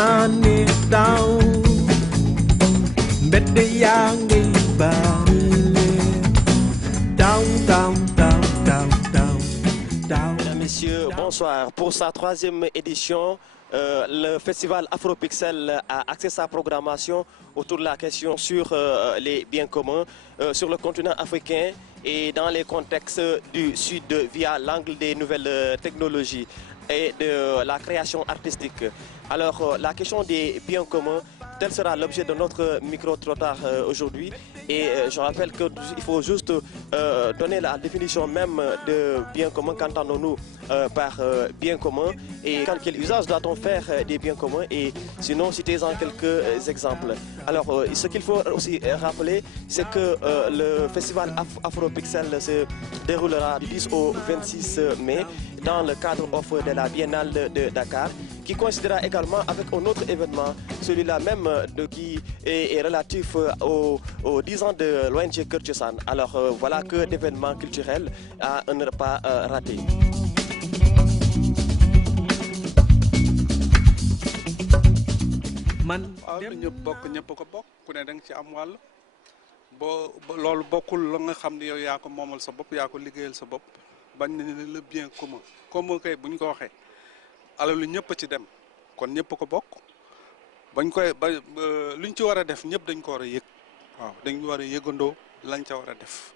money down. Mbedd yaa ngi barile. Down, down, down, down, down, down. Mesdames, Messieurs, bonsoir. Pour sa troisième édition, le festival Afropixel a axé sa programmation autour de la question sur les biens communs sur le continent africain et dans les contextes du Sud via l'angle des nouvelles technologies et de la création artistique. Alors, la question des biens communs, tel sera l'objet de notre micro-trottoir aujourd'hui. Et je rappelle qu'il faut juste donner la définition même de bien commun. Qu'entendons-nous par bien commun et quel usage doit-on faire des biens communs? Et sinon, citez-en quelques exemples. Alors, ce qu'il faut aussi rappeler, c'est que le festival Afropixel se déroulera du 10 au 26 mai dans le cadre de la Biennale de Dakar, qui coïncidera également avec un autre événement, celui-là même qui est relatif aux 10 ans de l'ONG Kër Thiossane. Alors voilà que d'événements culturels à ne pas rater. man ñëpp bokk ñëpp ko bokk ku ne da nga ci am wàll boo loolu bokkul la nga xam ne yow yaa ko moomal sa bopp yaa ko liggéeyal sa bopp bañ nañu le bien commun commun kay bu ñu ko waxee alalu ñëpp a ci dem kon ñëpp ko bokk bañ koy ba luñ ci war a def ñëpp dañ ko war a yëg waaw dañ war a yëgandoo lañ ca war a def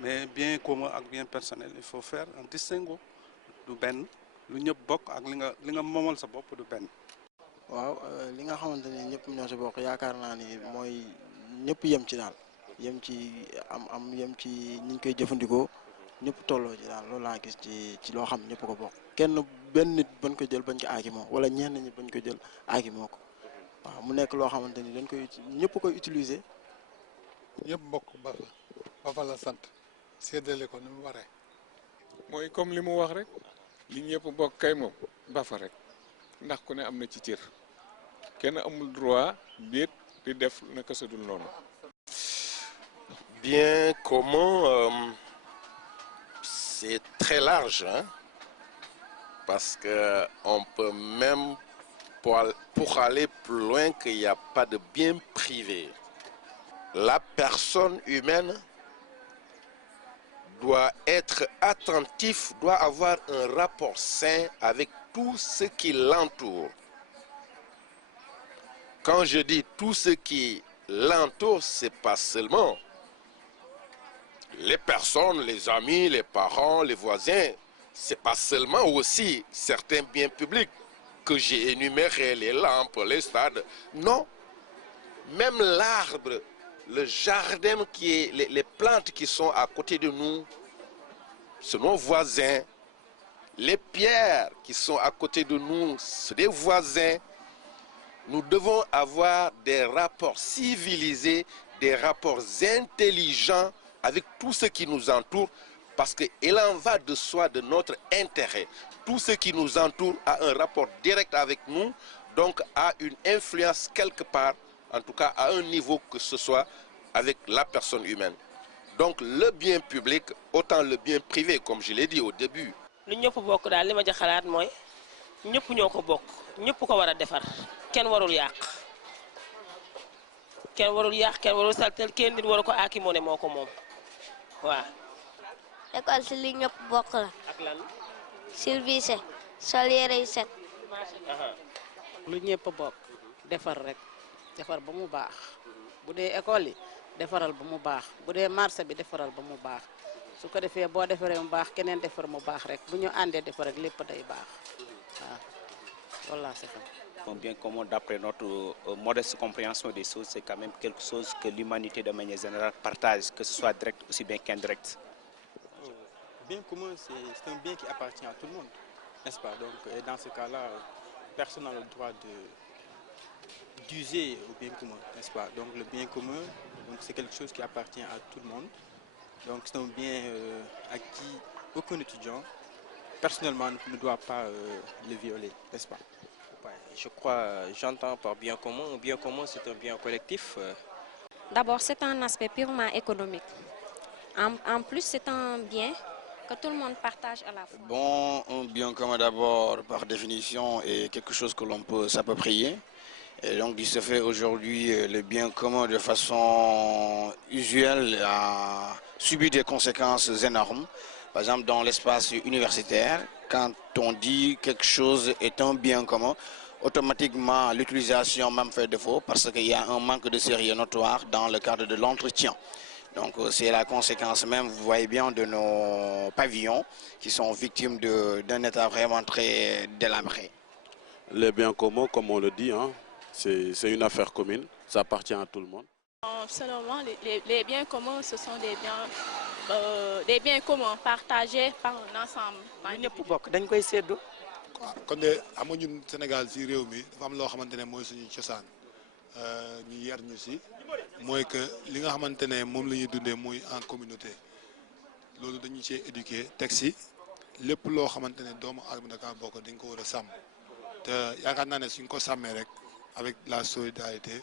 mais bien commun ak bien personnel il faut faire un distinguo du benn lu ñëpp bokk ak li nga moomal sa bopp du benn. waaw li nga xamante ni ñëpp ñoo si bokk yaakaar naa ni mooy ñëpp yem ci daal yem ci am yem ci niñ koy jëfandikoo ñëpp tolloo ci daal loolu laa gis ci loo xam ñëpp ko bokk kenn benn nit bañ ko jël bañ ko aakimoo wala ñenn ñi bañ ko jël aakimoo ko waaw mu nekk loo xamante ni dañ koy ñëpp koy utiliser. ñëpp bokk ba fa la sant séddale ko ni mu waree. mooy comme li mu wax rek li ñëpp bokk kay moom ba fa rek ndax ku ne am na ci cër kenn amul droit biit di def naka sa dul noonu. Bien commun, c'est très large, hein? Parce que on peut même pour aller plus loin qu'il n'y a pas de bien privé. La personne humaine doit être attentif, doit avoir un rapport sain avec tout ce qui l'entoure. Quand je dis tout ce qui l'entoure, c'est pas seulement les personnes, les amis, les parents, les voisins, c'est pas seulement aussi certains biens publics que j'ai énumérés, les lampes, les stades. Non, même l'arbre, le jardin, les plantes qui sont à côté de nous, c'est nos voisins. Les pierres qui sont à côté de nous, c'est des voisins. Nous devons avoir des rapports civilisés, des rapports intelligents avec tout ce qui nous entoure, parce qu'il en va de soi, de notre intérêt. Tout ce qui nous entoure a un rapport direct avec nous, donc a une influence quelque part, en tout cas à un niveau que ce soit, avec la personne humaine. Donc le bien public, autant le bien privé, comme je l'ai dit au début. lu ñëpp bokk daal li ma ci xalaat mooy ñëpp ñoo ko bokk ñëpp ko war a defar kenn warul yàq kenn warul saltel kenn nit waru ko aakimoo ne moo ko moom waaw. école si li ñëpp bokk la. ak lan. service sol yére yu set. lu ñëpp bokk defar rek defar ba mu baax bu dee école yi defaral ba mu baax bu dee marché bi defaral ba mu baax su ko defee boo defaree mu baax keneen defar mu baax rek bu ñu àndee defar rek lépp day baax waaw voilà c'est ça. Un bien commun, d'après notre modeste compréhension des choses, c'est quand même quelque chose que l'humanité de manière générale partage, que ce soit direct aussi bien qu'indirect. Bien commun, c'est un bien qui appartient à tout le monde, n'est-ce pas? Donc, et dans ce cas-là, personne n'a le droit d'user au bien commun, n'est-ce pas? Donc le bien commun, c'est quelque chose qui appartient à tout le monde. Donc c'est un bien acquis aucun étudiant, personnellement, ne doit pas le violer, n'est-ce pas? Ouais, je crois, j'entends par bien commun. Un bien commun, c'est un bien collectif. D'abord, c'est un aspect purement économique. En plus, c'est un bien que tout le monde partage à la fois. Bon, un bien commun d'abord, par définition, est quelque chose que l'on peut s'approprier. Et donc, il se fait aujourd'hui, le bien commun de façon usuelle a subi des conséquences énormes. Par exemple, dans l'espace universitaire, quand on dit quelque chose est un bien commun, automatiquement l'utilisation même fait défaut parce qu'il y a un manque de sérieux notoire dans le cadre de l'entretien. Donc c'est la conséquence même, vous voyez bien, de nos pavillons qui sont victimes d'un état vraiment très délabré. Les biens communs, comme on le dit, hein, c'est une affaire commune, ça appartient à tout le monde. Seulement, les biens communs, ce sont des biens communs partagés par un ensemble. ñëpp bokk dañ koy séddoo. kon de xam nga ñun Sénégal si réew mi dafa am loo xamante ne mooy suñu cosaan ñu yar ñu si mooy que li nga xamante ne moom la ñuy dundee muy en communauté loolu dañu cee éduquer teg si lépp loo xamante ne doomu aadama da kaa bokk dañ ko war a sàmm te yaakaar naa ne suñ ko sàmmee rek avec la solidarité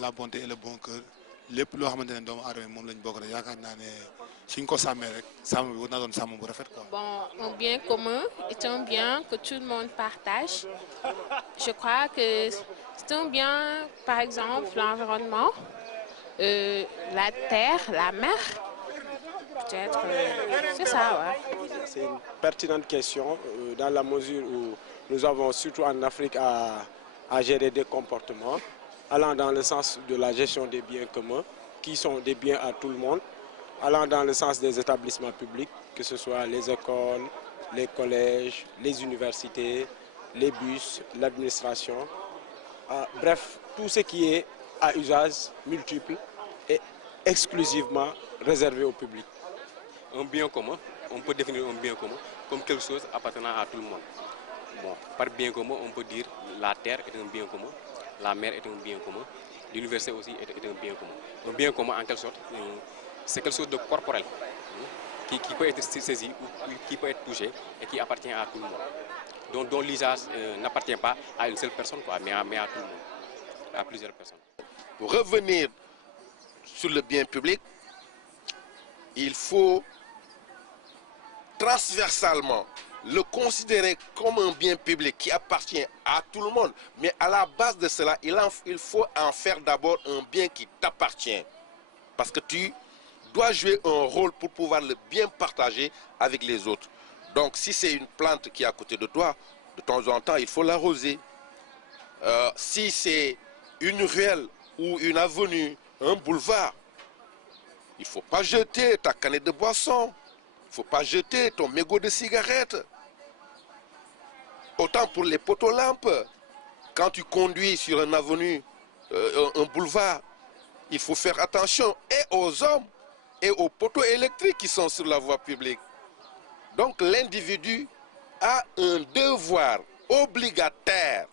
la bonté et le bon cœur lépp loo xamante ne doomu aadama moom lañ bokk rek yaakaar naa ne suñ ko sàmmee rek sàmm bi war naa doon sàmm bu rafet quoi. Bon, un bien commun est un bien que tout le monde partage. Je crois que c'est un bien, par exemple, l'environnement, la terre, la mer. Peut-être, c'est ça, ouais. C'est une pertinente question dans la mesure où nous avons, surtout en Afrique, à gérer des comportements allant dans le sens de la gestion des biens communs, qui sont des biens à tout le monde, allant dans le sens des établissements publics, que ce soit les écoles, les collèges, les universités, les bus, l'administration. Bref, tout ce qui est à usage multiple et exclusivement réservé au public. Un bien commun, on peut définir un bien commun comme quelque chose appartenant à tout le monde. Bon, par bien commun, on peut dire la terre est un bien commun, la mer est un bien commun, l'université aussi est un bien commun. Un bien commun, en quelque sorte, c'est quelque chose de corporel qui peut être saisi ou qui peut être touché et qui appartient à tout le monde. Dont l'usage n'appartient pas à une seule personne, quoi, mais à tout le monde, à plusieurs personnes. Pour revenir sur le bien public, il faut transversalement le considérer comme un bien public qui appartient à tout le monde. Mais à la base de cela, il faut en faire d'abord un bien qui t'appartient. Parce que tu dois jouer un rôle pour pouvoir le bien partager avec les autres. Donc si c'est une plante qui est à côté de toi, de temps en temps, il faut l'arroser. Si c'est une ruelle ou une avenue, un boulevard, il ne faut pas jeter ta canette de boisson. Il ne faut pas jeter ton mégot de cigarette. Autant pour les poteaux-lampes. Quand tu conduis sur une avenue, un boulevard, il faut faire attention et aux hommes et aux poteaux électriques qui sont sur la voie publique. Donc l'individu a un devoir obligataire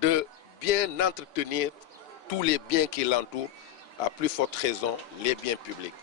de bien entretenir tous les biens qui l'entourent, à plus forte raison les biens publics.